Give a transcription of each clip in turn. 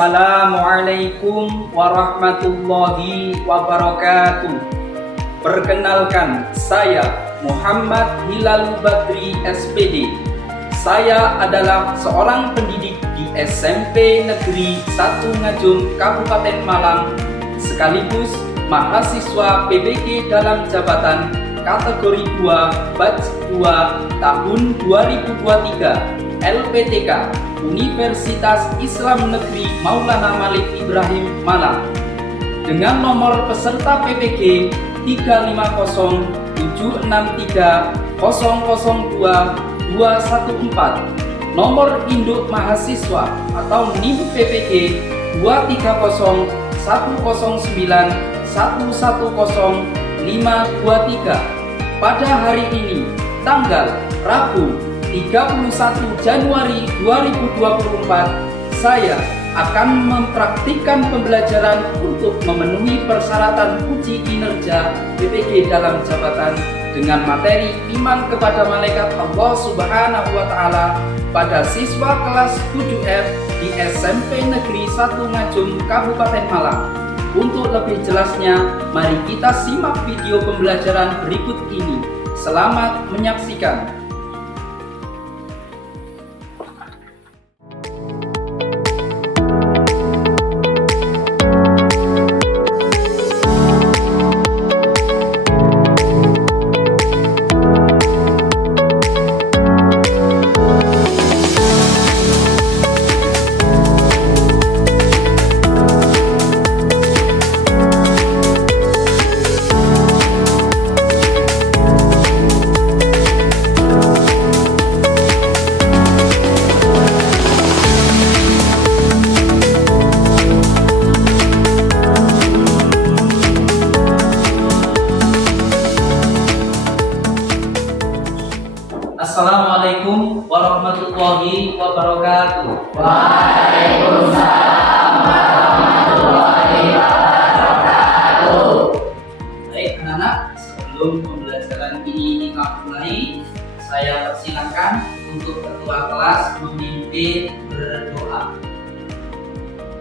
Assalamualaikum warahmatullahi wabarakatuh. Perkenalkan, saya Muhammad Hilal Badri SPD. Saya adalah seorang pendidik di SMP Negeri 1 Ngajum, Kabupaten Malang, sekaligus mahasiswa PBG dalam jabatan kategori 2 batch 2 tahun 2023 LPTK Universitas Islam Negeri Maulana Malik Ibrahim Malang dengan nomor peserta PPG 35076300214, nomor induk mahasiswa atau NIM PPG 23011010523. Pada hari ini, tanggal Rabu 31 Januari 2024, saya akan mempraktikkan pembelajaran untuk memenuhi persyaratan uji kinerja PPG dalam jabatan dengan materi iman kepada malaikat Allah Subhanahu wa Ta'ala pada siswa kelas 7F di SMP Negeri 1 Ngajum, Kabupaten Malang. Untuk lebih jelasnya, mari kita simak video pembelajaran berikut ini. Selamat menyaksikan. Assalamualaikum warahmatullahi wabarakatuh. Waalaikumsalam warahmatullahi wabarakatuh. Baik anak-anak, sebelum pembelajaran ini kita mulai, saya persilakan untuk ketua kelas memimpin berdoa.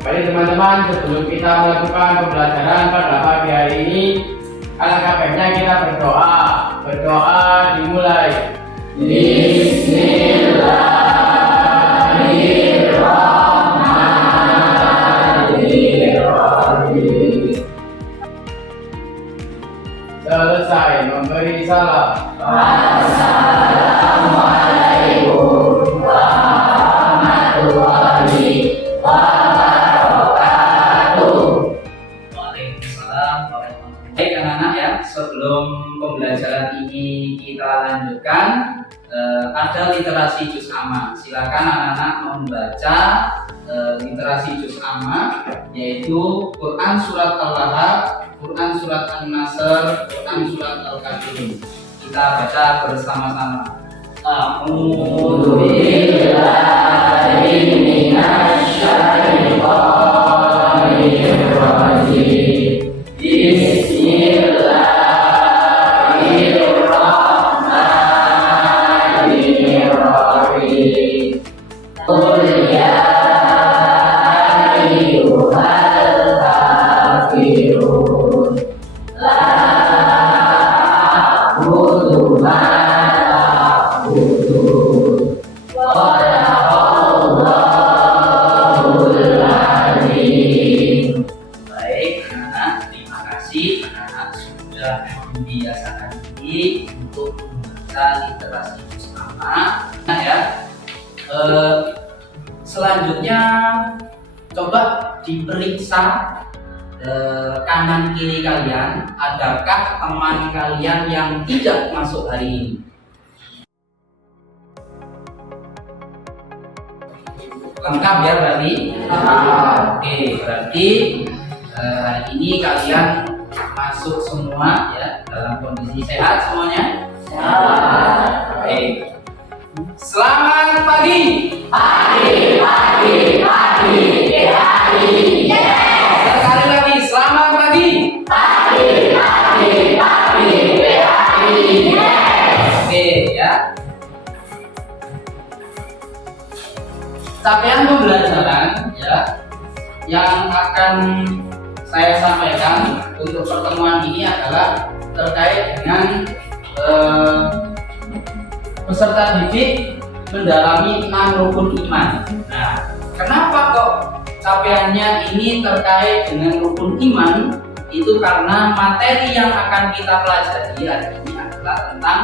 Baik teman-teman, sebelum kita melakukan pembelajaran pada pagi hari ini, alangkah baiknya kita berdoa. Berdoa dimulai. Bismillahirrahmanirrahim. Selesai memberi salam. Assalamualaikum warahmatullahi wabarakatuh. Waalaikumsalam warahmatullahi wabarakatuh. Baik anak-anak ya, sebelum pembelajaran ini kita lanjutkan, ada literasi juz amma. Silakan anak-anak membaca literasi juz amma, yaitu Quran surat Al-Lahab, Quran surat An-Nasr, Quran surat Al-Kafirun. Kita baca bersama-sama. A'udzu billahi minasy syaithanir rajim. Bismillahirrahmanirrahim. Qul ya ayyuhal kafirun la a'budu ma ta'budun Sadaqallahul azim. Baik anak-anak, terima kasih anak-anak sudah membiasakan diri untuk membaca literasi juz amma. Nah ya, selanjutnya coba diperiksa kanan kiri kalian, adakah teman kalian yang tidak masuk hari ini? Lengkap ya berarti? Oke, berarti hari ini kalian masuk semua ya, dalam kondisi sehat semuanya? Sehat. Baik. Selamat pagi. Pagi. Sekali lagi, selamat pagi. Pagi. Oke ya. Capaian pembelajaran ya akan saya sampaikan untuk pertemuan ini adalah terkait dengan peserta didik mendalami 6 rukun iman. Nah, kenapa kok capaiannya ini terkait dengan rukun iman? Itu karena materi yang akan kita pelajari hari ini adalah tentang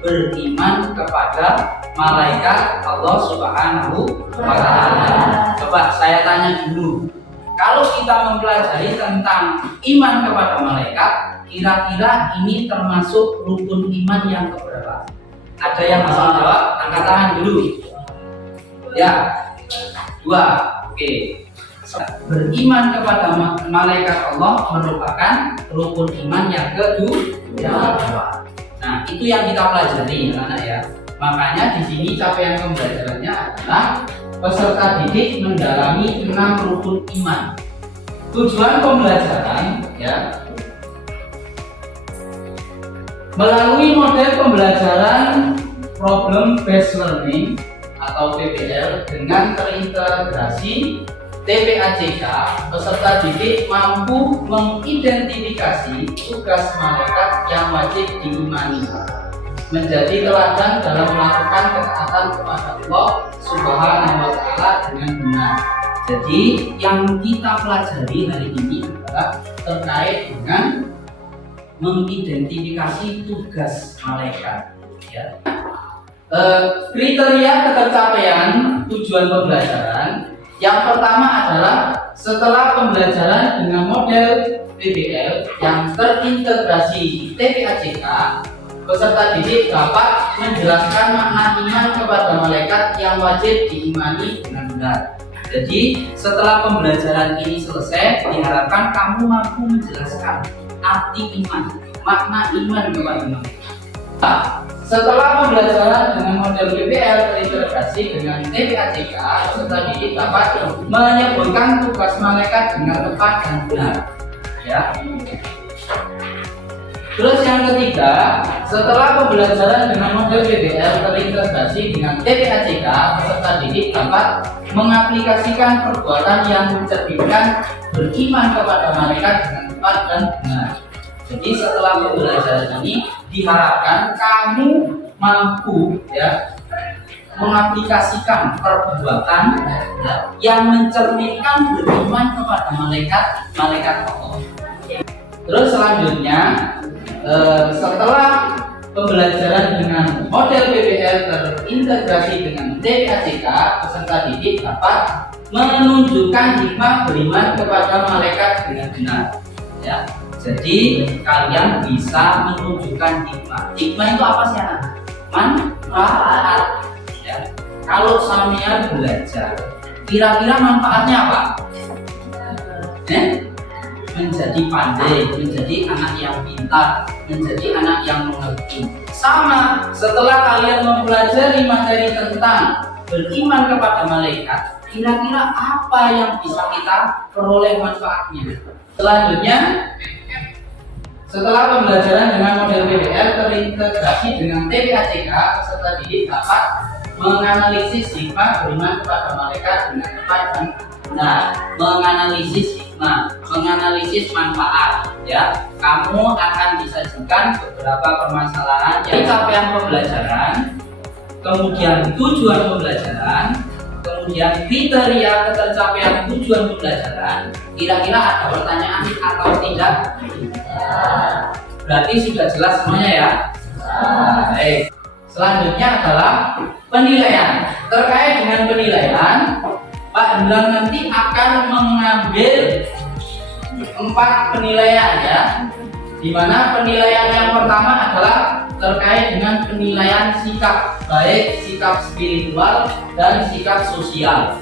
beriman kepada malaikat Allah Subhanahu wa Ta'ala. Coba saya tanya dulu, kalau kita mempelajari tentang iman kepada malaikat, kira-kira ini termasuk rukun iman yang keberapa? Ada yang bisa menjawab? Angkat tangan dulu. Ya, 2. Oke. Beriman kepada malaikat Allah merupakan rukun iman yang kedua. Nah, itu yang kita pelajari, anak ya. Makanya di sini capaian pembelajarannya adalah peserta didik mendalami 6 rukun iman. Tujuan pembelajaran ya, melalui model pembelajaran problem based learning atau PBL dengan terintegrasi TPAJK, peserta didik mampu mengidentifikasi tugas malaikat yang wajib diimani, menjadi teladan dalam melakukan ketaatan kepada Allah Subhanahu wa Ta'ala dengan benar. Jadi yang kita pelajari hari ini adalah terkait dengan mengidentifikasi tugas malaikat. Ya. Kriteria ketercapaian tujuan pembelajaran yang pertama adalah setelah pembelajaran dengan model PBL yang terintegrasi TPAJK, peserta didik dapat menjelaskan makna iman kepada malaikat yang wajib diimani dengan benar. Jadi setelah pembelajaran ini selesai, diharapkan kamu mampu menjelaskan arti iman, makna iman kepada malaikat. Setelah pembelajaran dengan model PBL terintegrasi dengan TPAJK, peserta didik dapat menyebutkan tugas malaikat dengan tepat dan benar. Ya. Terus yang ketiga, setelah pembelajaran dengan model PBL terintegrasi dengan TPAJK, peserta didik dapat mengaplikasikan perbuatan yang mencerminkan beriman kepada malaikat dengan tepat dan benar. Jadi setelah pembelajaran ini diharapkan kamu mampu ya mengaplikasikan perbuatan ya, yang mencerminkan beriman kepada malaikat Allah. Terus selanjutnya setelah pembelajaran dengan model PBL terintegrasi dengan TPAJK, peserta didik dapat menunjukkan hikmah beriman kepada malaikat dengan benar. Ya. Jadi kalian bisa menunjukkan hikmah. Hikmah itu apa sih anak? Manfaat. Ya. Kalau sampean belajar, kira-kira manfaatnya apa? Menjadi pandai, menjadi anak yang pintar, menjadi anak yang mengerti. Sama, setelah kalian mempelajari materi tentang beriman kepada malaikat, kira-kira apa yang bisa kita peroleh manfaatnya? Selanjutnya, setelah pembelajaran dengan model PBL terintegrasi dengan TPAJK, peserta didik dapat menganalisis hikmah beriman kepada malaikat dengan tepat dan benar. Menganalisis hikmah, menganalisis manfaat. Ya, kamu akan disajikan beberapa permasalahan yang capaian pembelajaran, kemudian tujuan pembelajaran, kemudian kriteria ketercapaian tujuan pembelajaran. Kira-kira ada pertanyaan atau tidak? Berarti sudah jelas semuanya ya. Baik. Selanjutnya adalah penilaian. Terkait dengan penilaian, Pak Hendra nanti akan mengambil 4 penilaian ya. Di mana penilaian yang pertama adalah terkait dengan penilaian sikap, baik sikap spiritual dan sikap sosial.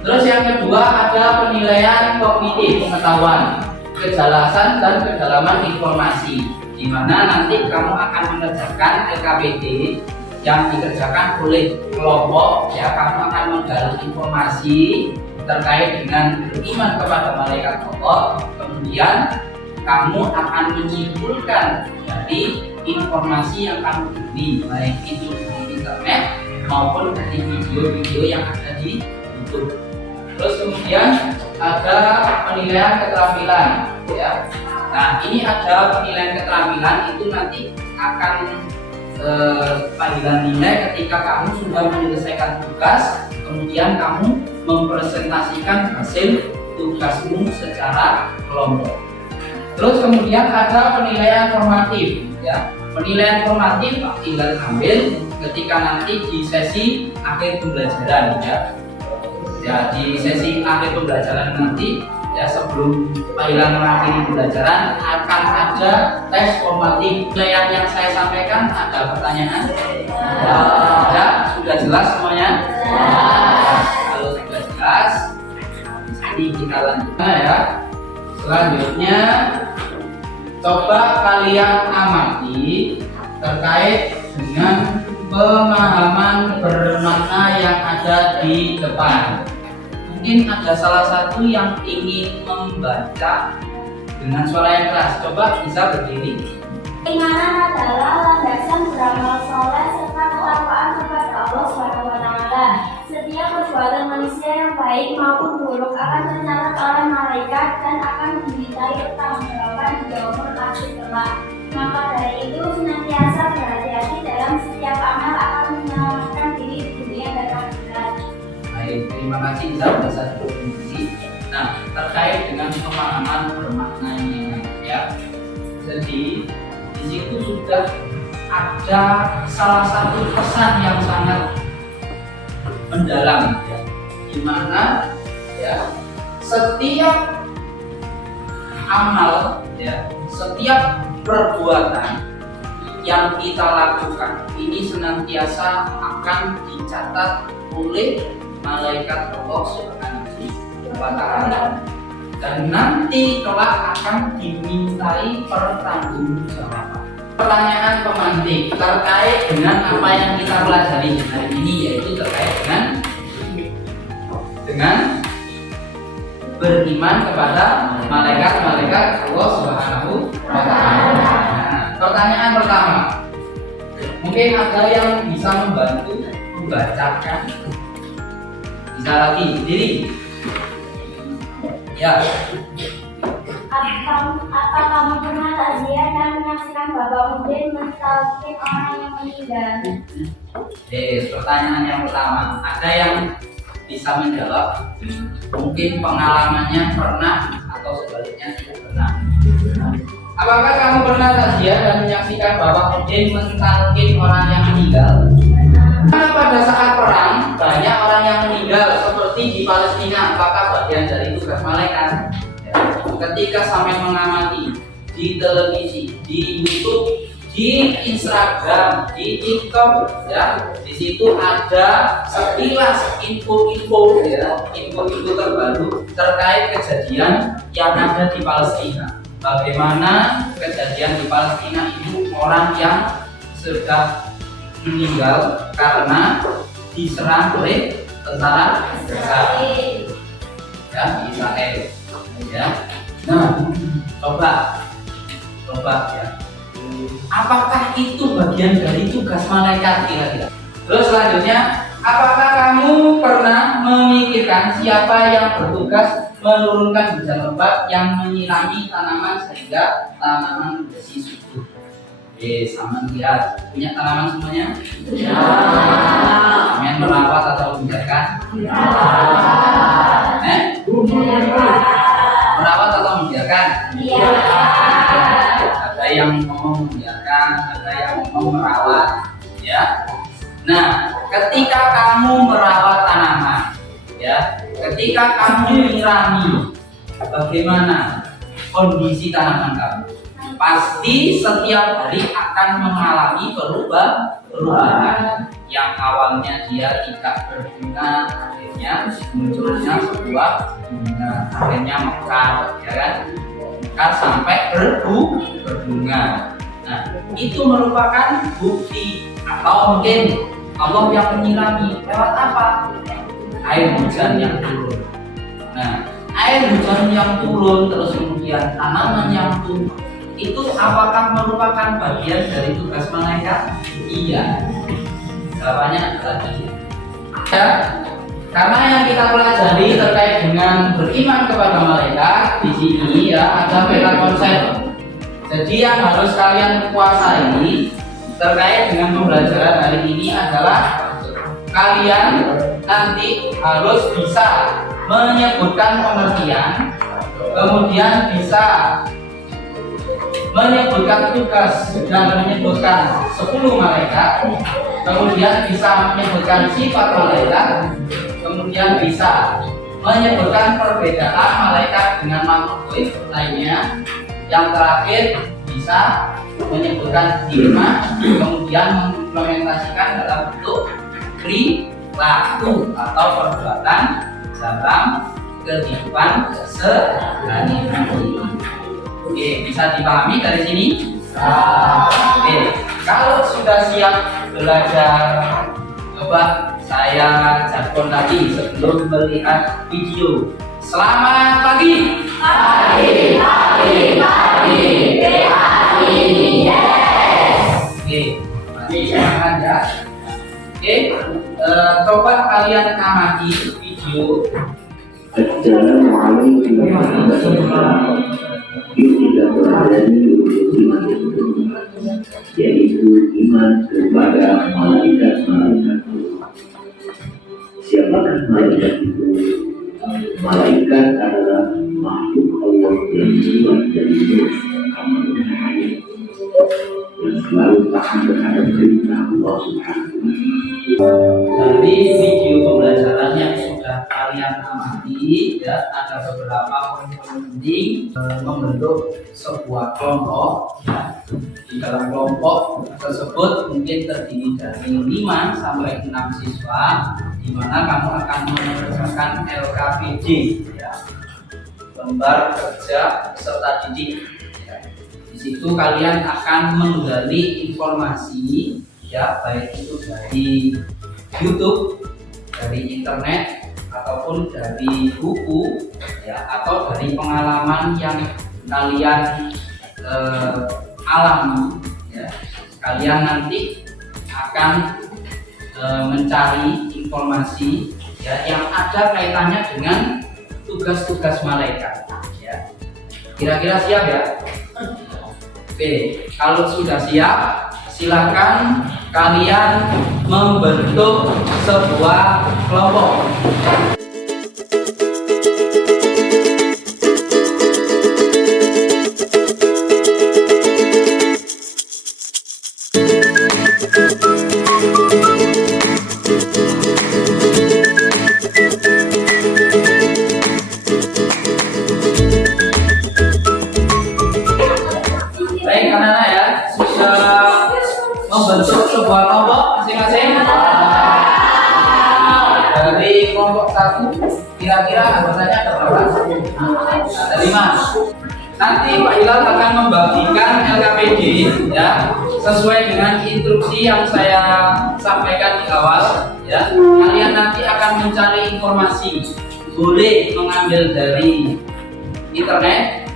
Terus yang kedua ada penilaian kognitif, pengetahuan, kejelasan dan kedalaman informasi, di mana nanti kamu akan mengerjakan LKPD yang dikerjakan oleh kelompok ya. Kamu akan menggali informasi terkait dengan beriman kepada malaikat Allah, kemudian kamu akan menyimpulkan dari informasi yang kamu beli, baik itu di internet maupun dari video-video yang ada di YouTube. Terus kemudian ada penilaian keterampilan ya. Nah, ini ada penilaian keterampilan, itu nanti akan panggilan nilai ketika kamu sudah menyelesaikan tugas, kemudian kamu mempresentasikan hasil tugasmu secara kelompok. Terus kemudian ada penilaian formatif ya. Penilaian formatif tinggal ambil ketika nanti di sesi akhir pembelajaran ya. Ya, di sesi akhir pembelajaran nanti ya, sebelum panggilan mengakhiri pembelajaran akan ada tes formatif. Penilaian yang saya sampaikan ada pertanyaan? Ya, sudah jelas semuanya? Kalau sudah jelas, ini kita lanjutkan ya. Selanjutnya, coba kalian amati terkait dengan pemahaman bermakna yang ada di depan. Mungkin ada salah satu yang ingin membaca dengan suara yang keras. Coba bisa berdiri. Keimanan adalah landasan beramal soleh serta ketakwaan kepada Allah SWT. Setiap perbuatan manusia yang baik maupun buruk akan tercatat oleh malaikat dan akan dimintai pertanggungjawaban di yaumul akhir kelak. Maka dari itu senantiasa berhati-hati dalam setiap amal akan menyelamatkan diri di dunia dan akhirat. Baik, terima kasih bisa berfungsi. Nah, terkait dengan pemahaman bermaknanya ya. Jadi di situ sudah ada salah satu pesan yang sangat mendalam ya, di mana ya setiap amal ya, setiap perbuatan yang kita lakukan ini senantiasa akan dicatat oleh malaikat Allah Subhanahu wa Ta'ala, dan nanti kelak akan dimintai pertanggungjawaban. Pertanyaan pemantik terkait dengan apa yang kita pelajari hari ini, yaitu terkait dengan beriman kepada malaikat-malaikat Allah Subhanahu wa Ta'ala. Nah, pertanyaan pertama, mungkin ada yang bisa membantu membacakan? Bisa lagi berdiri. Ya. Apa kamu pernah takziah dan menyaksikan Bapak Udin mentalkin orang yang meninggal? Pertanyaan yang pertama, ada yang bisa menjawab? Mungkin pengalamannya pernah atau sebaliknya tidak pernah. Apakah kamu pernah takziah dan menyaksikan Bapak Udin mentalkin orang yang meninggal? Karena pada saat perang banyak orang yang meninggal seperti di Palestina. Apakah bagian dari tugas malaikat? Ketika sampai mengamati di televisi, di YouTube, di Instagram, di TikTok, ya, di situ ada sekilas info-info, ya, info-info terbaru terkait kejadian yang ada di Palestina. Bagaimana kejadian di Palestina itu orang yang sudah meninggal karena diserang oleh tentara Israel, ya, Israel, ya. Nah, coba ya. Apakah itu bagian dari tugas malaikat kira-kira? Terus selanjutnya, apakah kamu pernah memikirkan siapa yang bertugas menurunkan hujan lebat yang menyirami tanaman sehingga tanaman bersih subur? Sama lihat, punya tanaman semuanya? Ya. Kalian merawat atau membiarkan? Ya. Merawat atau membiarkan? Iya. Ada yang mau membiarkan, ada yang mau merawat, ya. Nah, ketika kamu merawat tanaman, ya, ketika kamu menyirami, bagaimana kondisi tanaman kamu? Pasti setiap hari akan mengalami perubahan. Yang awalnya dia tidak berbunga, akhirnya munculnya sebuah bunga, akhirnya mekar, ya kan? Mekar sampai berbunga. Nah, itu merupakan bukti, atau mungkin Allah yang menyirami lewat apa? Air hujan yang turun. Nah, air hujan yang turun terus kemudian tanaman yang tumbuh, itu apakah merupakan bagian dari tugas malaikat? Iya. Jawabannya adalah iya. Karena yang kita pelajari terkait dengan beriman kepada malaikat di sini ya ada beda konsep. Jadi yang harus kalian kuasai terkait dengan pembelajaran hari ini adalah kalian nanti harus bisa menyebutkan pengertian, kemudian bisa menyebutkan tugas dan menyebutkan 10 malaikat, kemudian bisa menyebutkan sifat malaikat, kemudian bisa menyebutkan perbedaan malaikat dengan makhluk gaib lainnya, yang terakhir bisa menyebutkan hikmah, kemudian mengimplementasikan dalam bentuk perilaku atau perbuatan dalam kehidupan sehari-hari. Oke, bisa dipahami dari sini? Oke, kalau sudah siap belajar, coba saya jargon lagi sebelum melihat video. Selamat pagi. Pagi, pagi, pagi, pagi, yes. Oke, silakan ya. Oke, coba kalian amati video. Assalamualaikum warahmatullahi wabarakatuh. Ini tidak terjadi iman yaitu iman kepada malaikat-malaikat. Siapakah malaikat itu? Malaikat adalah makhluk Allah yang dibuat dari nur kamal yang selalu taat terhadap perintah Allah Subhanahu wa Ta'ala. Dari video pembelajaran yang sudah kalian amati ya, ada beberapa poin-poin penting membentuk sebuah kelompok ya. Di dalam kelompok tersebut mungkin terdiri dari 5 sampai 6 siswa, di mana kamu akan mengerjakan LKPD ya, lembar kerja peserta didik ya. Di situ kalian akan menggali informasi ya, baik itu dari YouTube, dari internet, ataupun dari buku ya, atau dari pengalaman yang kalian alami ya. Kalian nanti akan mencari informasi ya, yang ada kaitannya dengan tugas-tugas malaikat ya. Kira-kira siap ya? Oke, kalau sudah siap, silakan kalian membentuk sebuah kelompok. Baik, anak-anak ya, sudah membentuk sebuah kelompok masing-masing. Dari kelompok 1 kira-kira anggotanya ada berapa? Ada 5. Nanti Pak Hilal akan membagikan LKPD ya, sesuai dengan instruksi yang saya sampaikan di awal ya. Kalian nanti akan mencari informasi, boleh mengambil dari internet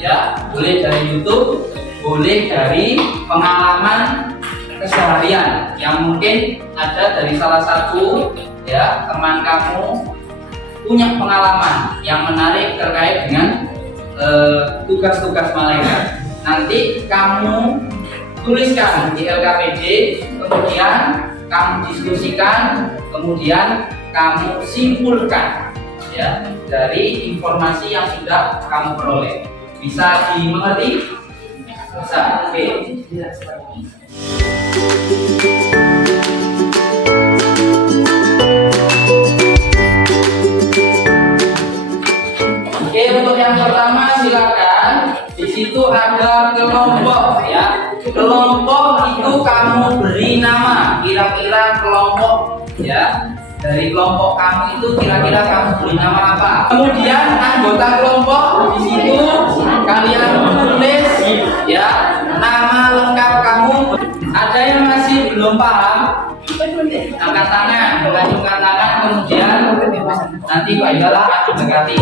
ya, boleh dari YouTube, boleh dari pengalaman keseharian yang mungkin ada dari salah satu ya teman kamu punya pengalaman yang menarik terkait dengan tugas-tugas malaikat. Nanti kamu tuliskan di LKPD, kemudian kamu diskusikan, kemudian kamu simpulkan ya dari informasi yang sudah kamu peroleh. Bisa dimengerti? Bisa. Oke. Oke, untuk yang pertama silakan. Di situ ada kelompok ya. Kelompok itu kamu beri nama. Kira-kira kelompok ya. Dari kelompok kamu itu kira-kira kamu beri nama apa? Kemudian anggota kelompok di situ kalian tulis ya nama lengkap kamu. Ada yang masih belum paham? Angkat tangan, mengacungkan tangan, kemudian nanti Pak Hilal akan mendekati.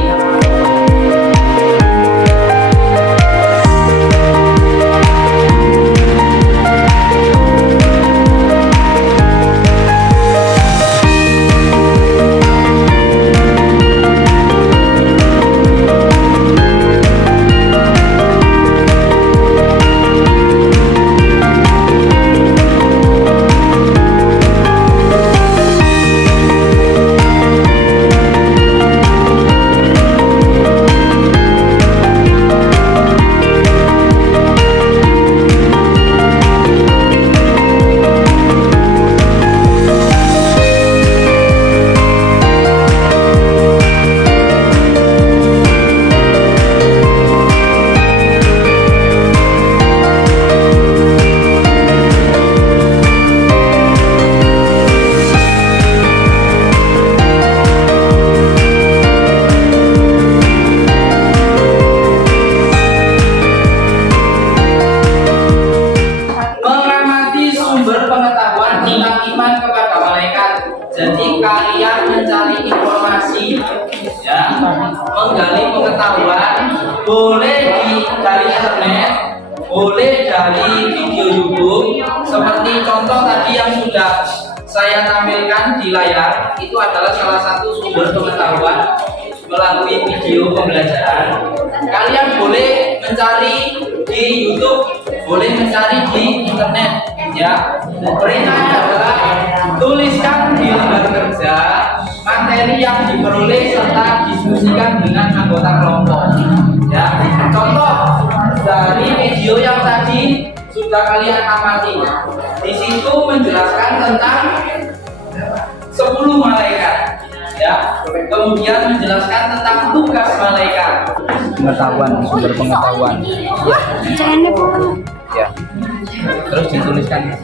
boleh dari internet, boleh dari video YouTube, seperti contoh tadi yang sudah saya tampilkan di layar. Itu adalah salah satu sumber pengetahuan melalui video pembelajaran. Kalian boleh mencari di YouTube, boleh mencari di internet, ya. Perintahnya adalah tuliskan di lembar kerja materi yang diperoleh serta diskusikan dengan anggota kelompok, ya. Contoh dari video yang tadi sudah kalian amati, di situ menjelaskan tentang 10 malaikat, ya. Kemudian menjelaskan tentang tugas malaikat, sumber pengetahuan, ya. Terus dituliskan, ya.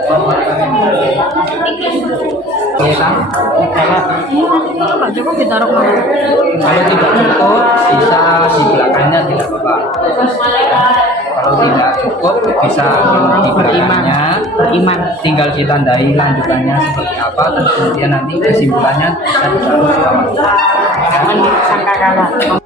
Sebelum kalau tidak cukup bisa di belakangnya tidak apa-apa. Kalau tidak cukup bisa di belakangnya, tinggal ditandai lanjutannya seperti apa, dan kemudian nanti kesimpulannya bisa ditaruh di bawah. Jangan disangka kalah.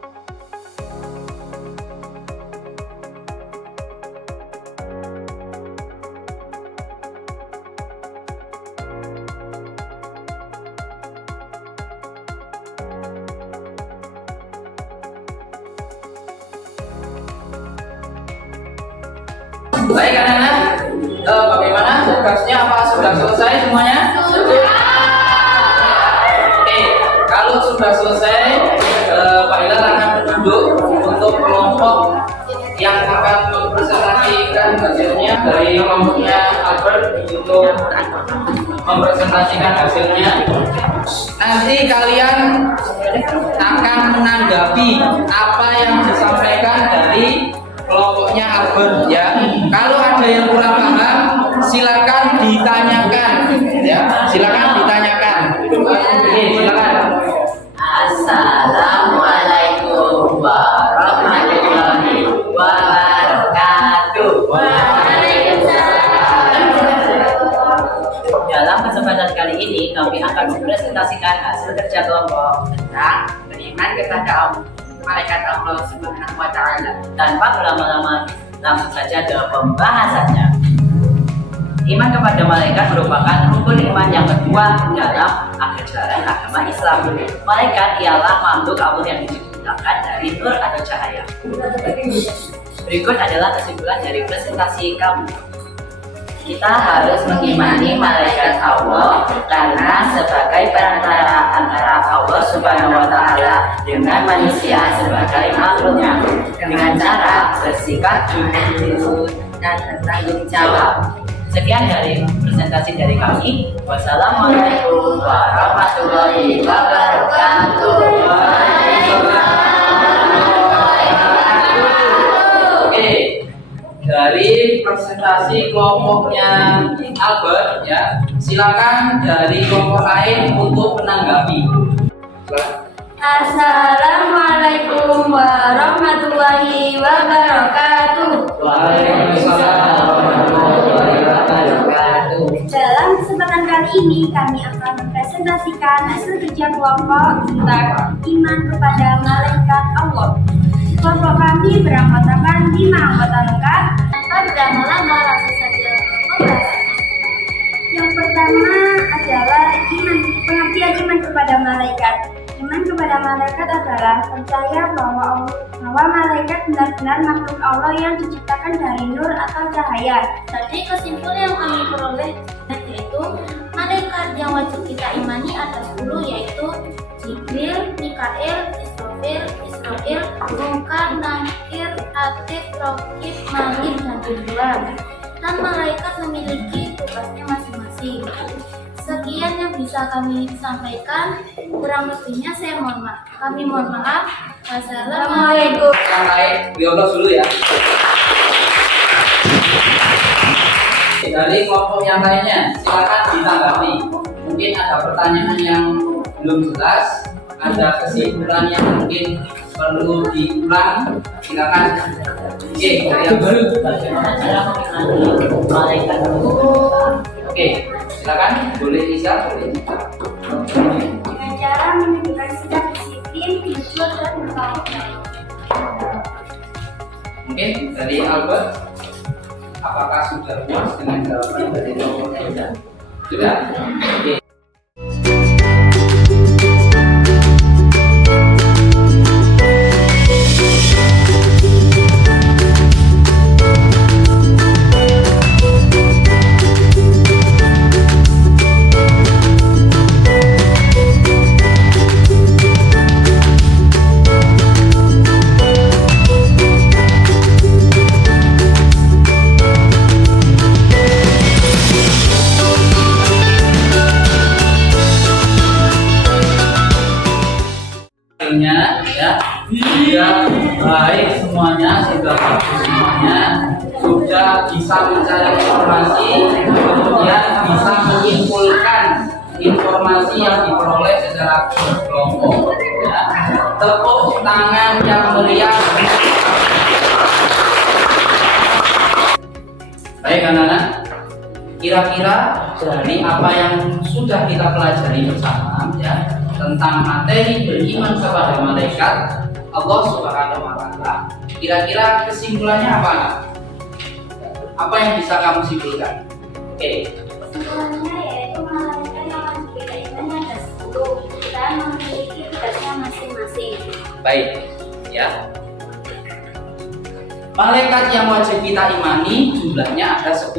Baik anak-anak, bagaimana tugasnya? Apa sudah selesai semuanya? Oke, kalau sudah selesai, Pak Hilal akan menunjuk untuk kelompok yang akan mempresentasikan hasilnya. Dari kelompoknya Albert untuk mempresentasikan hasilnya. Nanti kalian akan menanggapi apa yang disampaikan dari kelompoknya Albert, ya. Kalau ada yang kurang paham, silakan ditanyakan, ya. Silakan ditanyakan. Oke, silakan. Assalamualaikum warahmatullahi wabarakatuh. Dalam kesempatan kali ini kami akan mempresentasikan hasil kerja kelompok tentang beriman kepada malaikat Allah Subhanahu wa Ta'ala. Tanpa berlama-lama, langsung saja ke pembahasannya. Iman kepada malaikat merupakan rukun iman yang kedua dalam ajaran agama Islam. Malaikat ialah makhluk Allah yang diciptakan dari nur atau cahaya. Berikut adalah kesimpulan dari presentasi kami. Kita harus mengimani malaikat Allah karena sebagai perantara antara Allah Subhanahu wa Ta'ala dengan manusia sebagai makhluknya, dengan cara bersikap jujur dan bertanggung jawab. Sekian dari presentasi dari kami. Wassalamualaikum warahmatullahi wabarakatuh. Oke, dari presentasi kelompoknya Albert, ya, silakan dari kelompok lain untuk menanggapi. Assalamualaikum warahmatullahi wabarakatuh. Waalaikumsalam warahmatullahi wabarakatuh. Dalam kesempatan kali ini kami akan mempresentasikan hasil kerja kelompok tentang iman kepada malaikat Allah. Kelompok kami beranggotakan 5 anggota lengkap. Tanpa berlama-lama, langsung saja pembahasannya. Yang pertama adalah pengertian iman kepada malaikat. Iman kepada malaikat adalah percaya bahwa malaikat benar-benar makhluk Allah yang diciptakan dari nur atau cahaya. Jadi kesimpulan yang kami peroleh yaitu malaikat yang wajib kita imani ada 10, yaitu Jibril, Mikail, Israfil, Munkar, Nakir, Atid, Raqib, Malik, dan Ridwan. Dan malaikat memiliki tugasnya masing-masing. Sekian yang bisa kami sampaikan, kurang lebihnya saya mohon maaf. Kami mohon maaf. Wassalamualaikum. Yang lain, biolog dulu ya. Dari kelompok yang lainnya, silakan ditanggapi. Mungkin ada pertanyaan yang belum jelas, ada kesimpulan yang mungkin perlu diulang? Silakan. Oke, yang baru. Bagaimana cara mengimani malaikat berdoa? Oke, silakan. Boleh Isa, boleh Isa. Dengan cara menunjukkan sikap disiplin, jujur, dan bertanggung jawab. Mungkin dari Albert, apakah sudah puas dengan jawaban dari nomor 3? Sudah? Oke. Ya, sudah baik semuanya, sudah bagus semuanya, sudah bisa mencari informasi, kemudian bisa menyimpulkan informasi yang diperoleh secara berkelompok. Ya. Tepuk tangan yang meriah. Baik anak-anak, kira-kira dari apa yang sudah kita pelajari bersama ya, tentang materi beriman kepada malaikat Allah Subhanahu wa Ta'ala, kira-kira kesimpulannya apa? Apa yang bisa kamu simpulkan? Oke. Kesimpulannya yaitu malaikat yang wajib kita imani ada 10 dan memiliki tugasnya masing-masing. Baik, ya. Malaikat yang wajib kita imani jumlahnya ada 10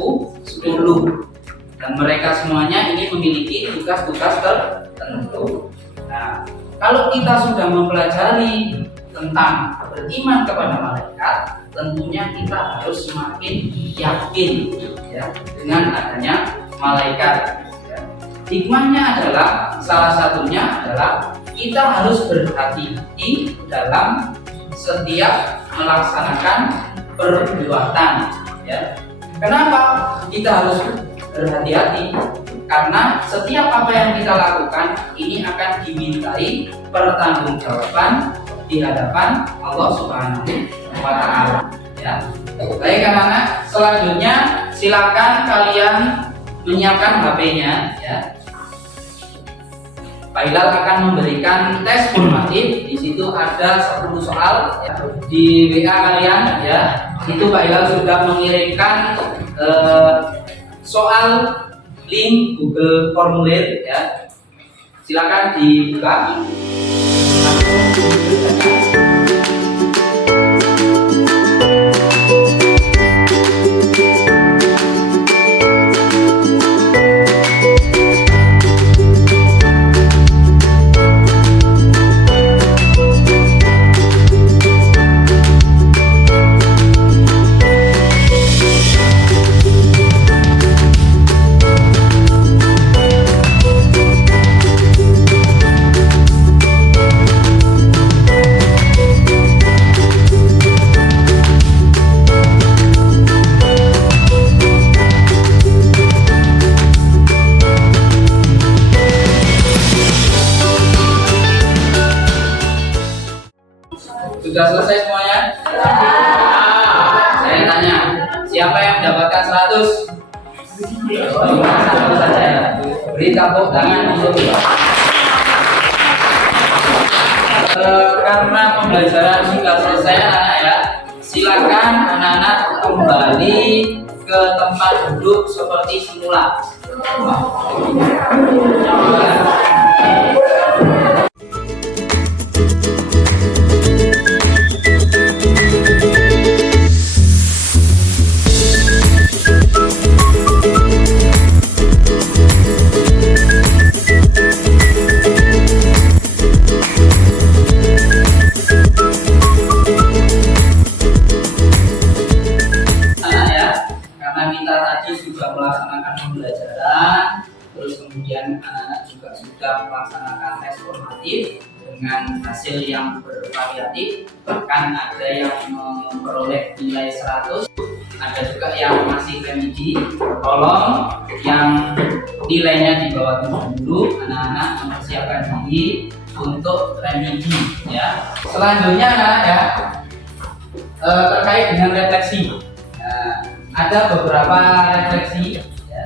dan mereka semuanya ini memiliki tugas-tugas tertentu. Nah, kalau kita sudah mempelajari tentang beriman kepada malaikat, tentunya kita harus semakin yakin ya dengan adanya malaikat. Ya. Hikmahnya adalah salah satunya adalah kita harus berhati-hati dalam setiap melaksanakan perbuatan. Ya. Kenapa kita harus berhati-hati? Karena setiap apa yang kita lakukan ini akan dimintai pertanggungjawaban di hadapan Allah Subhanahu wa Ta'ala. Ya. Baik anak-anak, selanjutnya silakan kalian menyiapkan HP-nya ya. Pak Hilal akan memberikan tes formatif. Di situ ada 10 soal ya. Di WA kalian ya. Itu Pak Hilal sudah mengirimkan soal link Google Formulir ya. Silakan dibuka. Sudah selesai semuanya? Saya tanya, siapa yang mendapatkan 100? Satu saja. Beri tepuk tangan untuk karena pembelajaran sudah selesai anak-anak ya. Silakan anak-anak kembali ke tempat duduk seperti semula. Pembelajaran, terus kemudian anak-anak juga sudah melaksanakan tes formatif dengan hasil yang bervariatif, bahkan ada yang memperoleh nilai 100, ada juga yang masih remedi. Tolong yang nilainya di bawah 70, anak-anak mempersiapkan diri untuk remedi ya. Selanjutnya adalah ya terkait dengan refleksi. Nah, ada beberapa refleksi ya,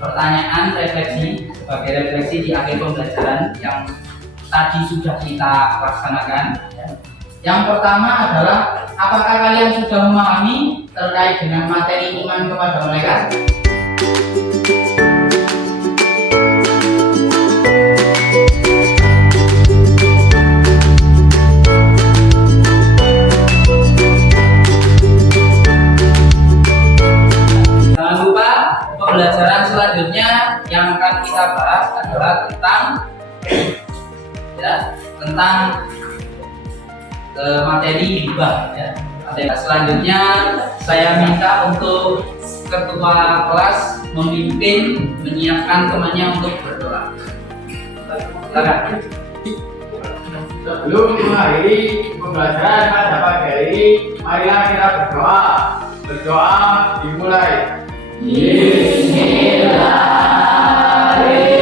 pertanyaan refleksi sebagai refleksi di akhir pembelajaran yang tadi sudah kita laksanakan ya. Yang pertama adalah apakah kalian sudah memahami terkait dengan materi iman kepada malaikat? Jangan lupa pembelajaran selanjutnya yang akan kita bahas adalah tentang materi hibah ya. Selanjutnya saya minta untuk ketua kelas memimpin menyiapkan temannya untuk berdoa. Silakan. Sebelum mengakhiri pembelajaran pada pagi hari ini, marilah kita berdoa. Berdoa dimulai. Bismillahirrahmanirrahim.